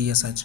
TSH